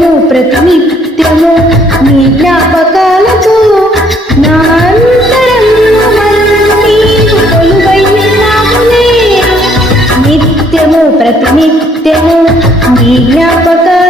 ప్రతిమను ప్రతినిత్యము నీ జ్ఞాపకాలతో నిత్యము ప్రతినిత్యము నీ జ్ఞాపకాలు